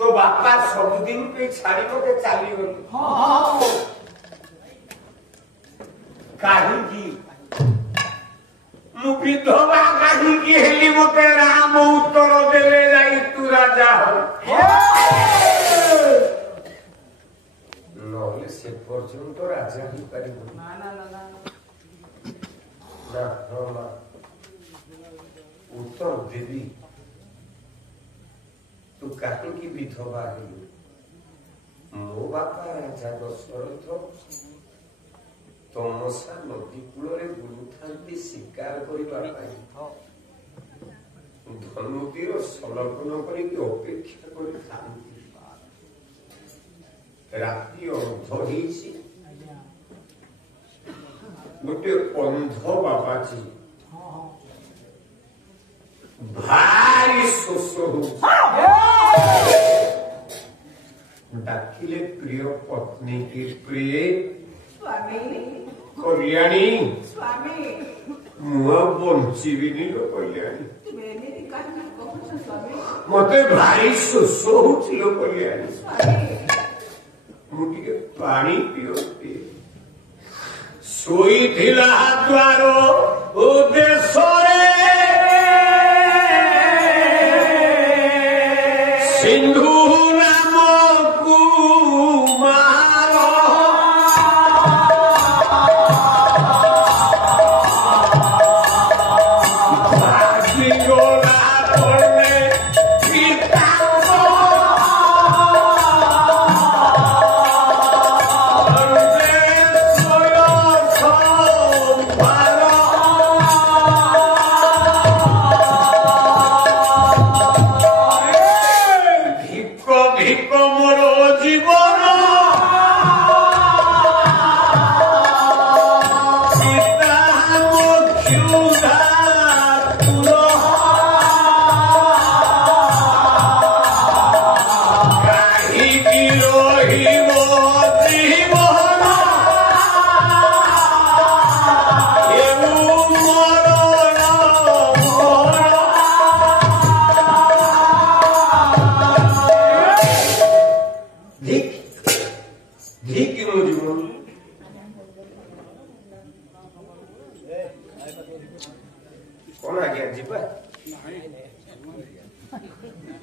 तो बापा सबुदिन पे छाड़ी मते चाली गली काहींकी मु विधवा काहींकी हेली मते राम उत्तर देले जाई तू राजा हो नहले से पर्यंत राजा ही पारिबो ना ना ना ना ना उत्तर देवी तू काहींकी विधवा हेलु मो बापा राजा दशरथ तमसा नदी कूल बुलुथांती शिकार करने धनुतीर सलग्न करके अपेक्षा कर राति अर्ध गोटे अंध बाबाजी भारी शोष डाकिले प्रिय पत्नी की प्रिय स्वामी कल्याणी स्वामी मुआ बंचीबिनी लो कल्याणी मते भारी शोष होउछिलो कल्याणी मुटिके पानी पियोते सोई थिला द्वार ओ देशरे सिंधु नाम कुमार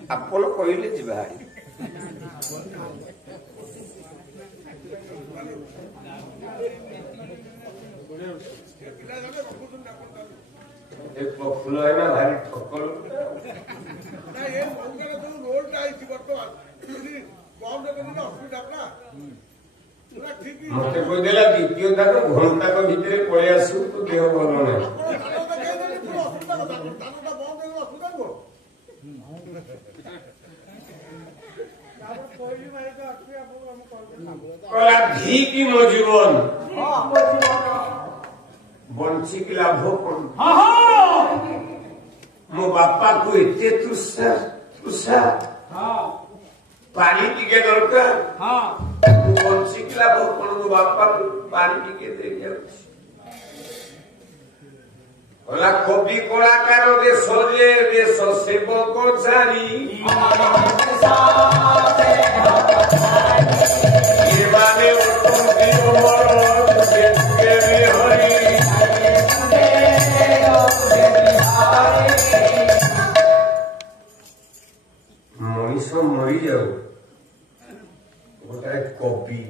आपण कहले जी भाई एक फूल है ना भारी ठोकर ना ये मंगल तो रोड टाइप वर्तमान कौन जगह में हॉस्पिटल ना पूरा ठीक है मते कोई देला द्वितीय तक घंटा को भीतर पळे आसु तो देह भलो नै धी की मो जीवन बंची की लाभ कौन मो बापा को एते तृषा तृषा पानी टिके दरकार बंची की लाभ कौन मो बापा को पानी टिके दे ओला कवि कलाकार देश जे देश सेवक चारी माने मनीष मरी जाऊ गोटाए कवि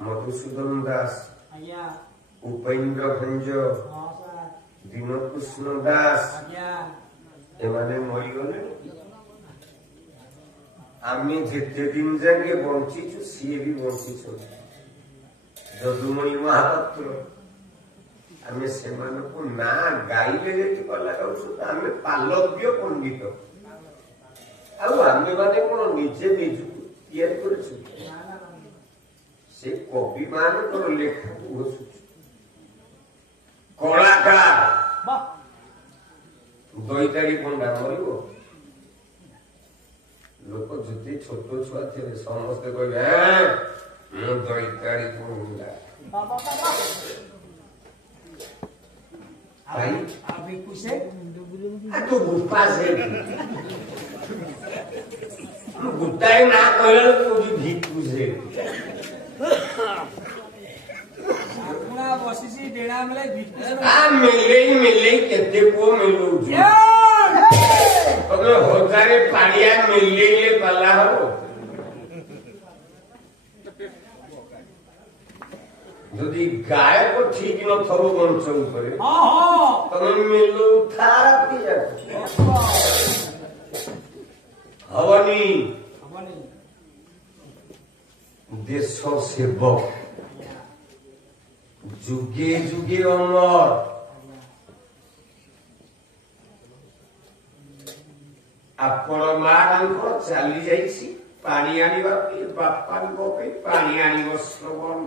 मधुसूदन दास उपेन्द्र भंज दीनकृष्ण दास एमाने मरीगले आम्ही जेते दिन जाके बंचीचु सीए भी बंचीचु जदुमणि महापात्र आम्ही सेमानको ना गाइले जेति कला करूछु आम्ही पालव्य पंडित आम्ही माने कोन निजे निजु तैयार करूछु से कवि मानकर लेखा घोषुछु कलाकार दैतारी पंडा मरिबो लोक जिते छोट छुआ थे समस्ते कहे दैतारी पंडा भाई तो भूपा से ଗୋଟାଏ ନା କହିଲା କହୁଛି ଭିକୁଛେ ବସିଛି ଡେଣା ମେଲେ ମିଲେଇ କେତେ ପୁଅ ମିଲଉଛୁ ତମେ ହଜାରେ ପାଳିଆ ମିଲେଇଲେ ପାଲା ହବ ଯଦି ଗାୟକ ଠିକ ନଥବ ମଞ୍ଚ ଉପରେ ତମେ ମିଲଉଥା ରାତି ଯାକ ହବନି ଦେଶ ସେବକ ଯୁଗେ ଯୁଗେ ଅମର ଆପଣ ମାନଙ୍କ ଚାଲି ଯାଇଛି ପାଣି ଆଣିବା ବାପାଙ୍କ ପାଇଁ ପାଣି ଆଣିବ ଶ୍ରବଣ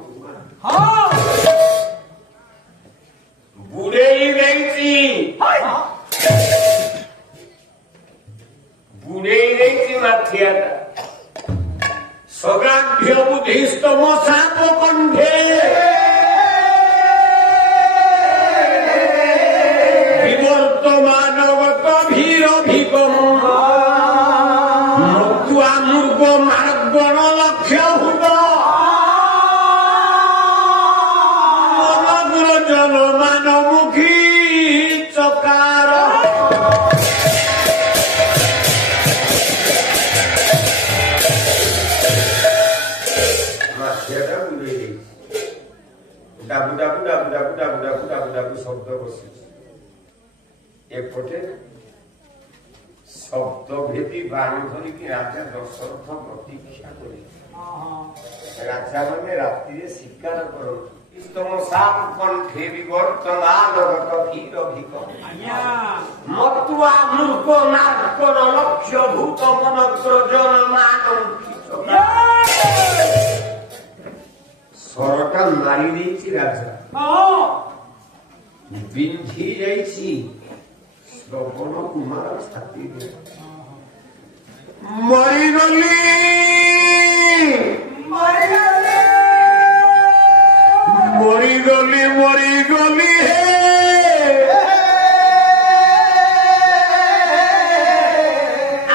ବୁଡେଇ ଦେଇଛି ମାଠିଆଟା ସଗାଢ୍ୟ ବୁଦ୍ଧିସ୍ତମ ସାପ କଣ୍ଠେ ବିବର୍ତ୍ତମାନଗତ ଭୀର ଭିଗମ ମତୁଆ ମୃଗ ମାର୍ଗଣ ଲକ୍ଷ୍ୟ ହୁଦ ମନଦୁର ଜନମାନମୁଖୀ ଚକାର ডাবু ডাবু ডাবু ডাবু ডাবু ডাবু ডাবু ডাবু শব্দ বসেছে এপটে শব্দ ভেদি বাণ ধরিকি রাজা দশরথ প্রতীক্ষা করে রাজা মানে রাত্রিরে শিকার করନ୍ତି তম সাপ কণ্ঠে বিবর্তমানগত ভীর ভিগম মতুয়া মূর্খ নাটকর লক্ষ্য ভূত মনগ্রজন ମାନମୁଖୀ ସରଟା ମାରି ଦେଇଛି ରାଜା ବିନ୍ଧି ଯାଇଛି ଶ୍ରବଣ କୁମାର ଛାତିରେ ମରିଗଲି ମରିଗଲି ମରିଗଲି ହେ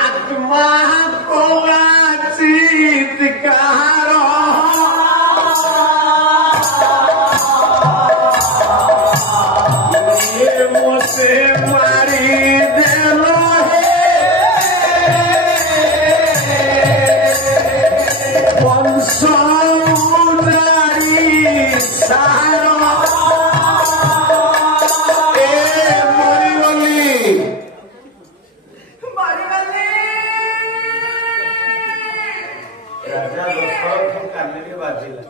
ଆତ୍ମା କଲା ଚିତ୍କାର से मारी देलो वंशधारी सारो ए मरिगली राजा दशरथ काନରେ ବାଜିଲା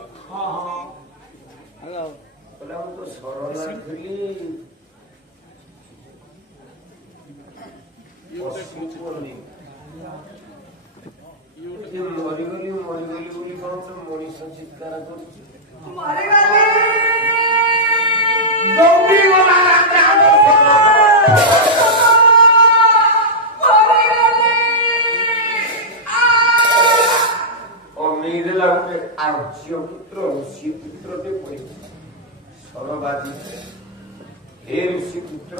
କହିଲା ମୁଁ ତ ସରଲା ଥିଲି ମରିଗଲି ମରିଗଲି ବୋଲି କଣ ମଣିଷ ଚିତ୍କାର କରୁଛି ଅନେଇ ଦେଲା ଗୋଟେ ଆର୍ଯ୍ୟ ପୁତ୍ର ଋଷି ପୁତ୍ରଟେ ପଡିଛି ସରବାଦୀ ହେ ଋଷି ପୁତ୍ର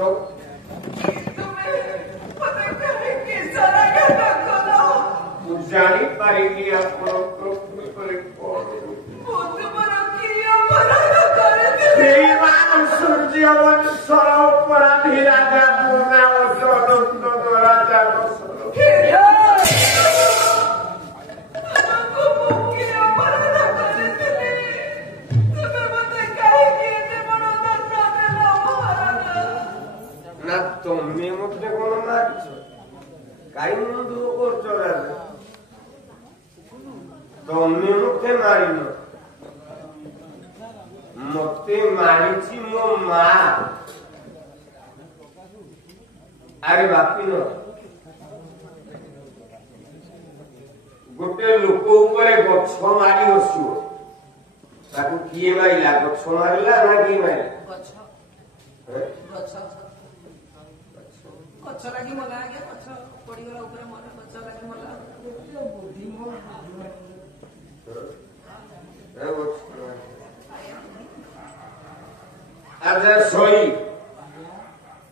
ମୁଁ ଜାଣିପାରିନି ଆପଣ ପ୍ରକୃତରେ କଣ ସୂର୍ଯ୍ୟ ବଂଶର ଅପରାଧୀ ରାଜା ରାଜା ନା ତମେ ମତେ କଣ ମାରିଛ କାହିଁ ମୁଁ ଦୁଃଖ କରୁଛ ରାଜା ତମେ ମତେ ମାରିନ ମତେ ମାରିଛି ମୋ ମା ଆରେ ବାପିନ ଗୋଟେ ଲୋକ ଉପରେ ଗଛ ମାରି ବସିବ ତାକୁ କିଏ ମାରିଲା ଗଛ ମାରିଲା ନା କିଏ ମାରିଲା ଗଛ ଲାଗି ମଲା ଆଜ୍ଞା ଗଛ ପଡିଗଲା ଉପରେ ମଲା ଗଛ ଲାଗି ମଲା ଆଚ୍ଛା ଶୋଇ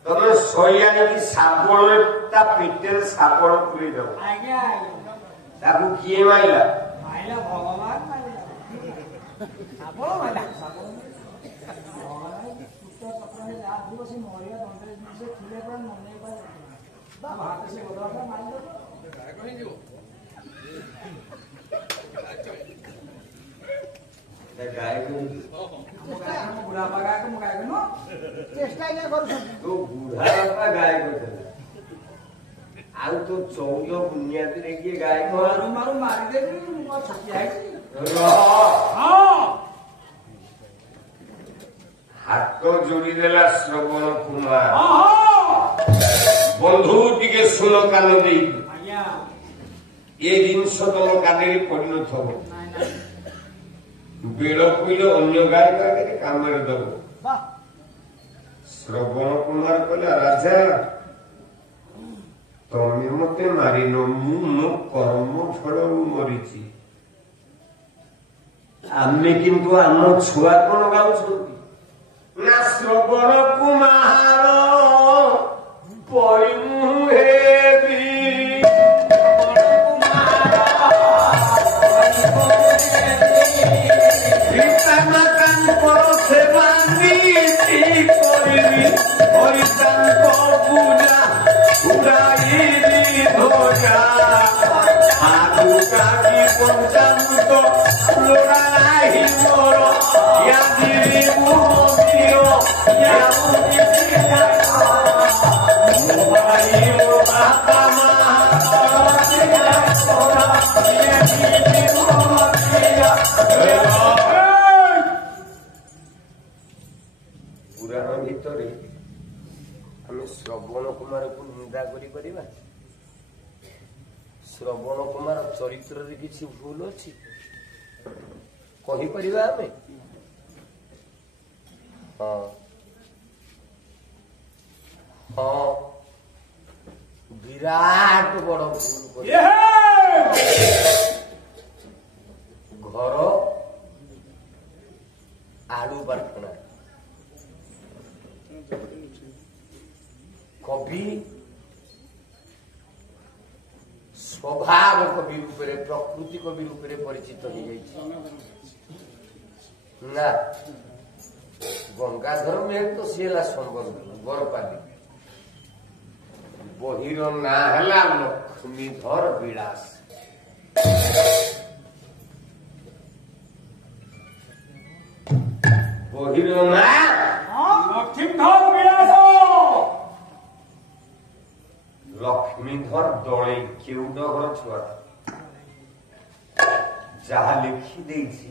ତମେ ଶୋଇ ଆଣିକି ଶାବଳରେ ତା ପିଠରେ ଶାବଳ ପୁରେଇ ଦବ ତାକୁ କିଏ ମାଇଲା? ମାଇଲା ଭଗବାନ ମାଇଲା। ଆପଣ ମାଇଲା ଭଗବାନ ପୁତ୍ର ଚକ୍ରରେ ଯାହା ଥିବ ସେ ମରିବା ଦଣ୍ଡରେ ଜିନିଷ ଥିଲେ ପୁରା ମନେ ଭାତ ସେ ଗୋଦରଟା ମାରିଦେବ। ବୁଢା ବାପା ଗାୟକ ମୁଁ ଗାୟକ ନୁହଁ ଚେଷ୍ଟା ଆଜ୍ଞା କରୁଛନ୍ତି। ତୋ ବୁଢା ବାପା ଗାୟକ ଥିଲା ଆଉ ତୋ 14 ବୁନିୟାଦିରେ କିଏ ଗାୟକ? ମାରୁ ମାରୁ ମାରିଦେବି ମୁଁ ଛଟିଆ ହେଇଛି। ହାତ ଯୋଡ଼ିଦେଲା ଶ୍ରବଣ କୁମାର। ବନ୍ଧୁ ଟିକେ ଶୁଣ କାନ ଦେଇ। ଆଜ୍ଞା ଏ ଜିନିଷ ତମ କାନରେ ପଡିନଥିବ। ବେଳ ପଇଲେ ଅନ୍ୟ ଗାୟକ ଆଗରେ କାମରେ ଦବ। ଶ୍ରବଣ କୁମାର କହିଲା ରାଜା ତମେ ମତେ ମାରିନ ମୁଁ ମୋ କର୍ମ ଫଳ ମରିଛି। ଆମେ କିନ୍ତୁ ଆମ ଛୁଆ କଣ ଗାଉଛନ୍ତି ନା ଶ୍ରବଣ କୁମାର ପଇମୁ ହେବି ସେବା ନୀତି କରିବି ହରିତାଙ୍କ ପୂଜା ଉଡ଼ାଇବି ଧ୍ୱଜା ଆଗୁ କାଟି ପଞ୍ଚାମୃତ ଲୋଡ଼ା ନାହିଁ ମୋର ୟାଦିରି ମୁଁ ମନ୍ଦିର ମୋ ବାପା ମା ପୁରାଣ ଭିତରେ ଆମେ ଶ୍ରବଣ କୁମାରକୁ ନିନ୍ଦା କରିପାରିବା? ଶ୍ରବଣ କୁମାର ଚରିତ୍ରରେ କିଛି ଭୁଲ ଅଛି କହିପାରିବା ଆମେ? ହଁ ହଁ ବିରାଟ ବଡ ଭୁଲ ଘର ଆଳୁ ବାଟଣା। କବି ସ୍ୱଭାବ କବି ରୂପରେ ପ୍ରକୃତି କବି ରୂପରେ ପରିଚିତ ହେଇଯାଇଛି ନା ଗଙ୍ଗାଧର ମେହେର ତ ସିଏ ହେଲା ସମ୍ବଲପୁର ବରପାଲି। ବହିର ନାଁ ହେଲା ଲକ୍ଷ୍ମୀଧର ବିଳାସ। ବହିର ନାଁ ଲକ୍ଷ୍ମୀଧର ବିଳାସ। ଲକ୍ଷ୍ମୀଧର ଦଳେଇ କେଉଟ ଘର ଛୁଆ ଯାହା ଲେଖି ଦେଇଛି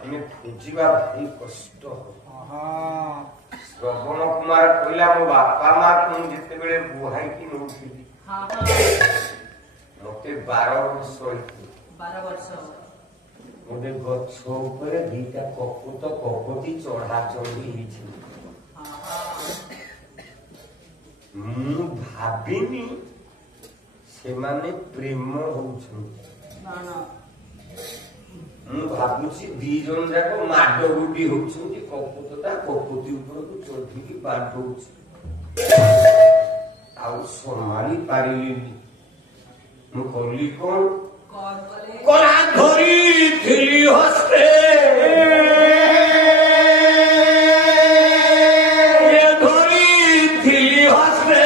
ଆମେ ଖୋଜିବା ଭାରି କଷ୍ଟ। ଶ୍ରବଣ କୁମାର କହିଲା ମୋ ବାପା ମା ମୁଁ ଯେତେବେଳେ ବୁହାଇକି ନଉଥିଲି ମତେ 12 ବର୍ଷ ହେଇଥିଲା। 12 ବର୍ଷ ଗୋଟେ ଗଛ ଉପରେ ଦିଟା କପୋତ କପୋତି ଚଢା ଚଢି ହେଇଛି। ମୁଁ ଭାବିନି ସେମାନେ ପ୍ରେମ ହଉଛନ୍ତି। ମୁଁ ଭାବୁଛି 2 ଜଣ ଯାକ ମାଡ ଗୁଡି ହଉଛନ୍ତି। କପୋତଟା କପୋତି ଉପରକୁ ଚଢିକି ବାଡଉଛି ଆଉ ସମ୍ଭାଳି ପାରିଲିନି। ମୁଁ କହିଲି କଣ କଳା ଧରିଥିଲି ହସ୍ତେ ଧରିଥିଲି ହସ୍ତେ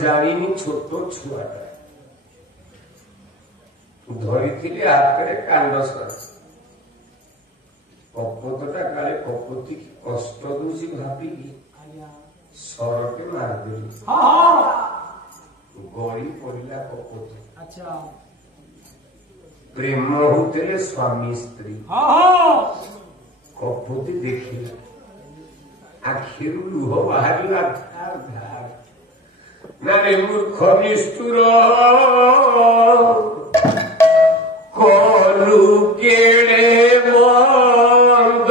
ଜାଣିନି ଛୋଟ ଛୁଆଟା ଧରିଥିଲି ହାତରେ କାଣ୍ଡ ସାର କପୋତଟା କାଳେ କପୋତି କଷ୍ଟ ଦଉଛି ଭାବିକି ଆଜ୍ଞା ସରଟେ ମାରିଦେଲି ହଁ ହଁ ଗଳି ପଡିଲା କପୋତ। ଆଚ୍ଛା ପ୍ରେମ ହଉଥିଲେ ସ୍ୱାମୀ ସ୍ତ୍ରୀ। ହଁ ହଁ କପୋତି ଦେଖିଲା ଆଖିରୁ ଲୁହ ବାହାରିଲା ଧାର ଧାର। ନାରେ ମୂର୍ଖ ନିଷ୍ଠୁର କଲୁ କେଡ଼େ ବନ୍ଦ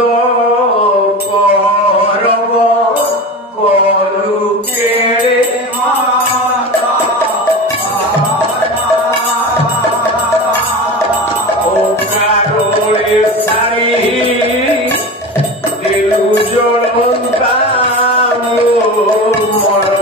କରବ କଲୁ କେଡ଼େ ଓକାରୋଳେ ସାରି ଦେଲୁ ଜଳନ୍ତା ମର୍ମ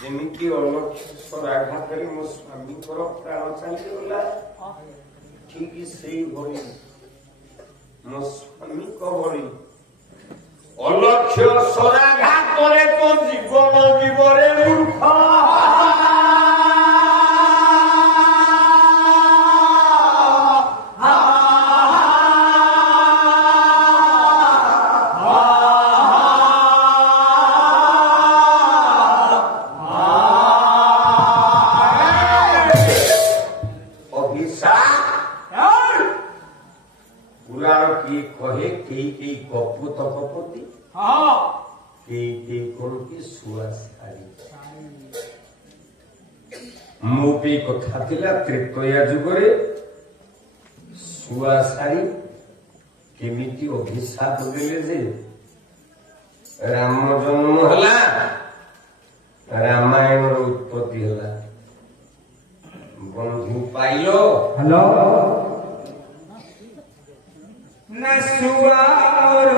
ଯେମିତି ଅଲକ୍ଷରାଘାତରେ ମୋ ସ୍ୱାମୀଙ୍କର ପ୍ରାଣ ଚାଲିଗଲା ଠିକ ସେଇଭଳି ମୋ ସ୍ୱାମୀଙ୍କ ଭଳି ଅଲକ୍ଷ୍ୟ ସ୍ୱରାଘାତରେ ତ ଜୀବନ ଜୀବରେ ମୂର୍ଖ। ମୋ ପାଇଁ କଥା ଥିଲା ତ୍ରେତୟା ଯୁଗରେ ଶୁଆ ଶାଢ଼ୀ କେମିତି ଅଭିଶାପ ଦେଲେ ଯେ ରାମ ଜନ୍ମ ହେଲା ରାମାୟଣର ଉତ୍ପତ୍ତି ହେଲା। ବନ୍ଧୁ ପାଇଲ ହ୍ୟାଲୋ ନା ଶୁଆର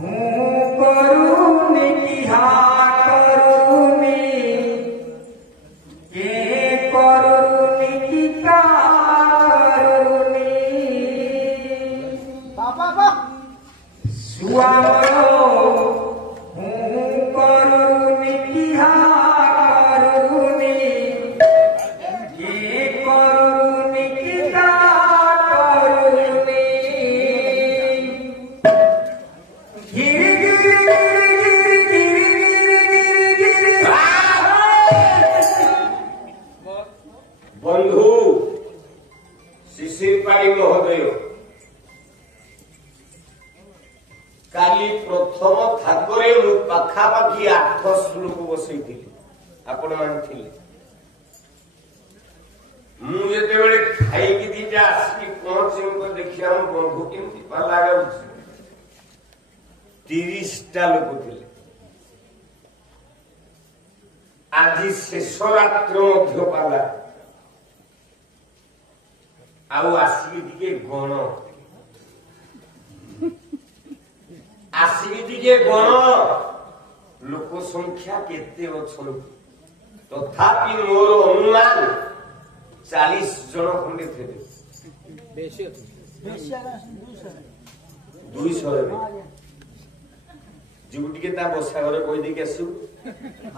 ମୁଁ କରୁନି କି ହା କରୁନି କେ କରୁନି କି କା କରୁନି ବାବା ଶୁଆର ମୁଁ କରୁନି କି ହା କରୁନି କେ କରୁନି କି କା କରୁନି ଗିରି ଗିରି ଗିରି ଗିରି ବନ୍ଧୁ ଶିଶିର ପାଣି ମହୋଦୟ କାଲି ପ୍ରଥମ ଥାକରେ ମୁଁ ପାଖାପାଖି 8 ଶ୍ଲୋକ ବସେଇଥିଲି ଆପଣମାନେ ଥିଲେ। ମୁଁ ଯେତେବେଳେ ଖାଇକି ଦିଟା ଆସିକି ପହଞ୍ଚି ଦେଖିବା ମୋ ବନ୍ଧୁ କେମିତି ପାଲା ଗାଉଛି 30ଟା ଲୋକ ଥିଲେ। ଆଜି ଶେଷ ରାତ୍ର ମଧ୍ୟ ପାଲା ଆଉ ଆସିକି ଟିକେ ଗଣ ଆସିକି ଟିକେ ଗଣ ଲୋକ ସଂଖ୍ୟା କେତେ ଅଛନ୍ତି ତଥାପି ମୋର ଅନୁମାନ 40 ଜଣ ଖଣ୍ଡେ ଥିବେ। 200 ଯିବୁ ଟିକେ ତା ବସା ଘରେ କହିଦେଇକି ଆସିବୁ।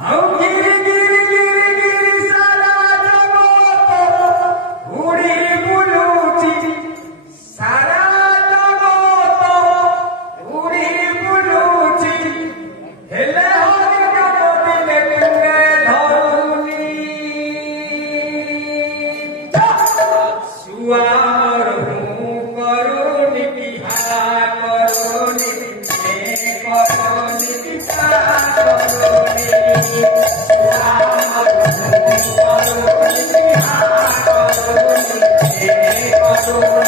ଆଉ ଗିରି ଗିରି ଗିରି ଗିରି ସାରା ଜଗତ ଉଡ଼ି ବୁଲୁଛି ସାରା ଜଗତ ଉଡ଼ି ବୁଲୁଛି ହେଲେ ହରିଜନ ଦିନେ ତୁମେ ଧରୁନି ଶୁଆର ମୁଁ କରୁନି କି ହା କରୁନି କେ କରୁନି କି କା କରୁନି ଶୁଆର ମୁଁ କରୁନି କି ହା କରୁନି କେ କରୁନି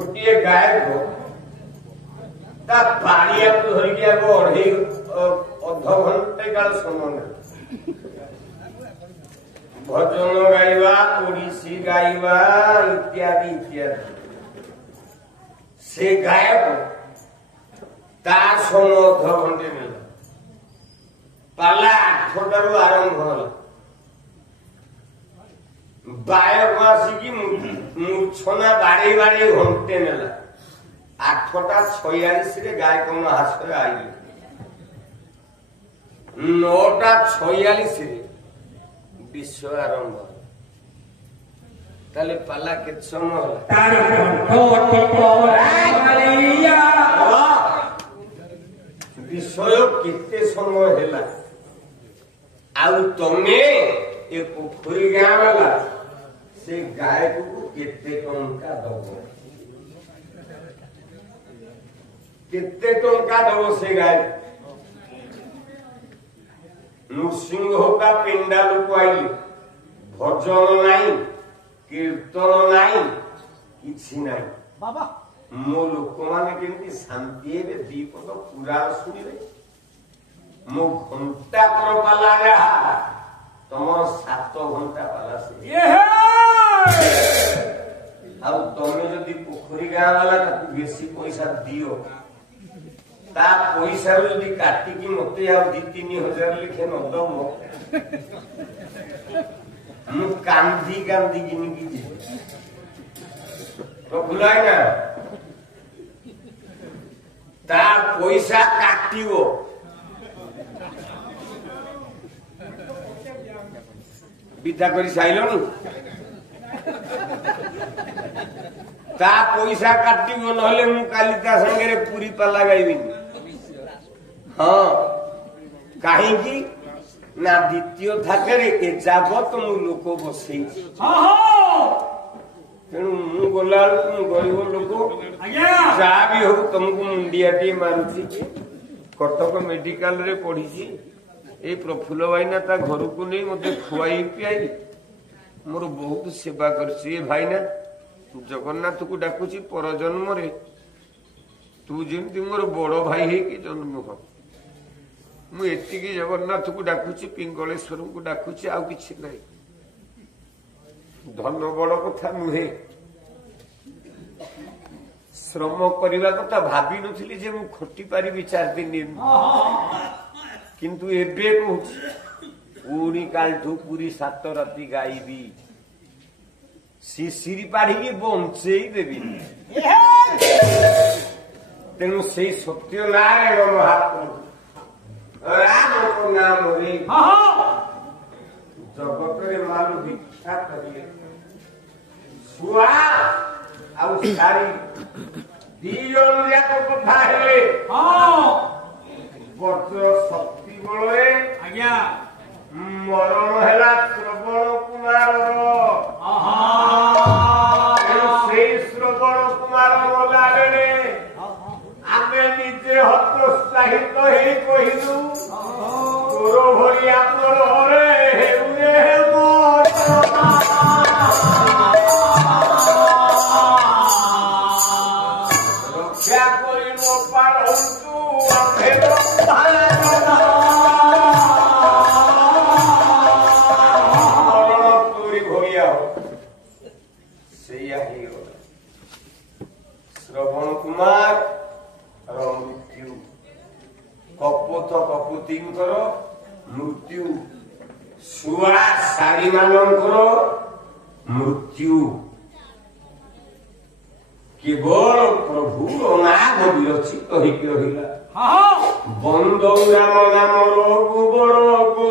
गोटे गाय को पाड़िया को धरिकी आगे अढ़े अध घंटे काल समय भजन गाइबा ओडिसी गाइबा इत्यादि इत्यादि से गाय को तार समय अध घंटे मिला पाला 8टारू आरंभ होला बायक आसिकी मूर्छना बाड़े बाड़े घंटे नेला 8:46 रे गाय कौन हाथ आइले 9:46 रे विश्व आरंभ ताले पाला के समय विषय केते समय हैला आउ तमे ए पोखरी गाँ वाला से गाय को केते टंका दबो केते टंका दबो से गाय नृसिंह का पिंडा लोक आइले भजन नहीं कीर्तन नहीं किछि नहीं बाबा मो लोक माने केमती शांति हे दीपद पूरा सुनिबे मो घंटा पर पाला रहा तमर 7 घंटा पाला से अब तमे जदि पोखरी गाँ वाला बेसी पैसा दियो ता पैसा जदि काटिकी मते आ 2-3 हजार लिखे न दम मु कांदी कांदी किनकी जे तो भुलाय ना ता पैसा काटिबो विदा करी साइलनु ता पैसा काटिबो नहले मु काली ता संगे पूरी पाला गाइबिनी हाँ कहीं की ना द्वितीय थाकरे ए जाबत मु लोक बसई तेणु मु गला गरीब लोक जहाँ भी हो तुमको मुंडिया मारुची कटक मेडिकल रे पढ़ी ए प्रफुल्ल भाईना ता घर को नहीं मत खुआई पियाई मोर बहुत सेवा कर भाईना जगन्नाथ को डाकुची पर जन्म रे तू जमी मोर बड़ भाई है कि जन्म हो मुझे जगन्नाथ को डाकुची पिंगलेश्वर को डाकुची आउ किछि नहीं धन बड़ कथा नुहे श्रम करने कथा भावी नी जे मु खटी पारि 4 दिन किंतु एबे कहूची पुणी कालठू पूरी 7 राति गाइबी शिशिरी पाढ़ी बंचे देवी तेणु से सत्य नारायण महाप्रभु राम नाम रे जगत मालू भिक्षा करिए सुआ आउ सारी दी जन जाक कथा हेले वज्र शक्ति बल आज्ञा मरण है श्रवण कुमार से श्रवण कुमार गला आम निजे हतोत्साहित हो कहलु तोर भलिया तोर रक्षा करी मो पारंतु श्रवण कुमार मृत्यु कपोत कपुती मृत्यु शुआ शाड़ी मानकर मृत्यु केवल प्रभु अनाथ विरचित होइला बंद राम नाम रोगु बड़ को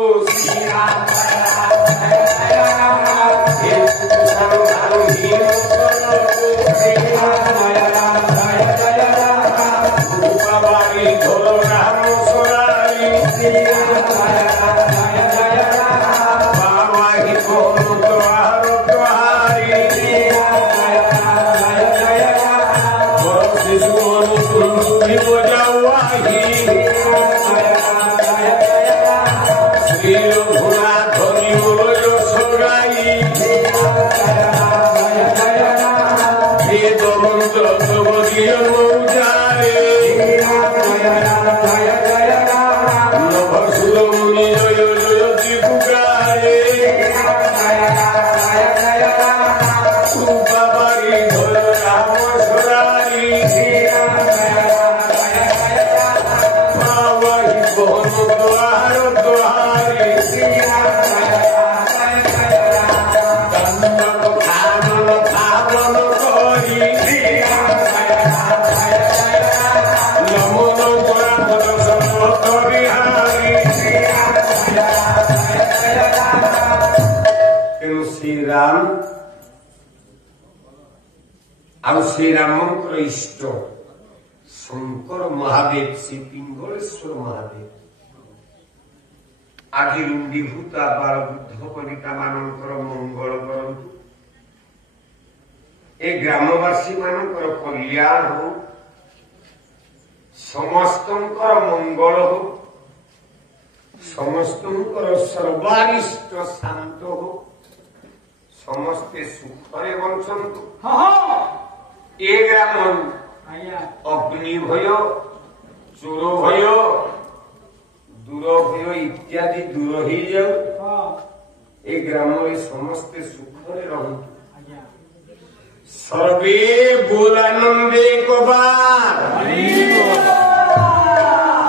মন্ত্র জগদীয় মৌচারে নভসুর মুনি জয় জয় ত্রিপুরারে বাবারি ধর রাম সরারি বাবারি বহন দ্বার দ্বারে ତେଣୁ ଶ୍ରୀରାମ ଆଉ ଶ୍ରୀରାମଙ୍କର ଇଷ୍ଟ ଶଙ୍କର ମହାଦେବ ଶ୍ରୀ ପିଙ୍ଗଳେଶ୍ୱର ମହାଦେବ ଆଜି ବିଭୂତ ଆବାର ବୁଦ୍ଧ କନିକା ମାନଙ୍କର ମଙ୍ଗଳ କରନ୍ତୁ। ଏ ଗ୍ରାମବାସୀ ମାନଙ୍କର କଲ୍ୟାଣ ହଉ, ସମସ୍ତଙ୍କର ମଙ୍ଗଳ ହଉ, ସମସ୍ତଙ୍କର ସର୍ବାରିଷ୍ଟ ଶାନ୍ତ ହଉ, ସମସ୍ତେ ସୁଖରେ ବଞ୍ଚନ୍ତୁ। ଏ ଗ୍ରାମରୁ ଅଗ୍ନି ଭୟ, ଚୋର ଭୟ, ଦୂର ଭୟ ଇତ୍ୟାଦି ଦୂର ହେଇଯାଉ। ଏ ଗ୍ରାମରେ ସମସ୍ତେ ସୁଖରେ ରହନ୍ତୁ। ସର୍ବେ ବୋଲାନନ୍ଦେ କବାର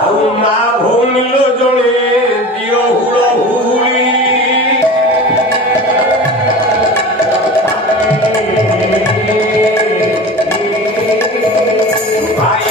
ଆଉ ମା ଭଉଣୀଲ ଜଣେ ଦିଅ ହୁଳ ହୁଳି ଭାଇ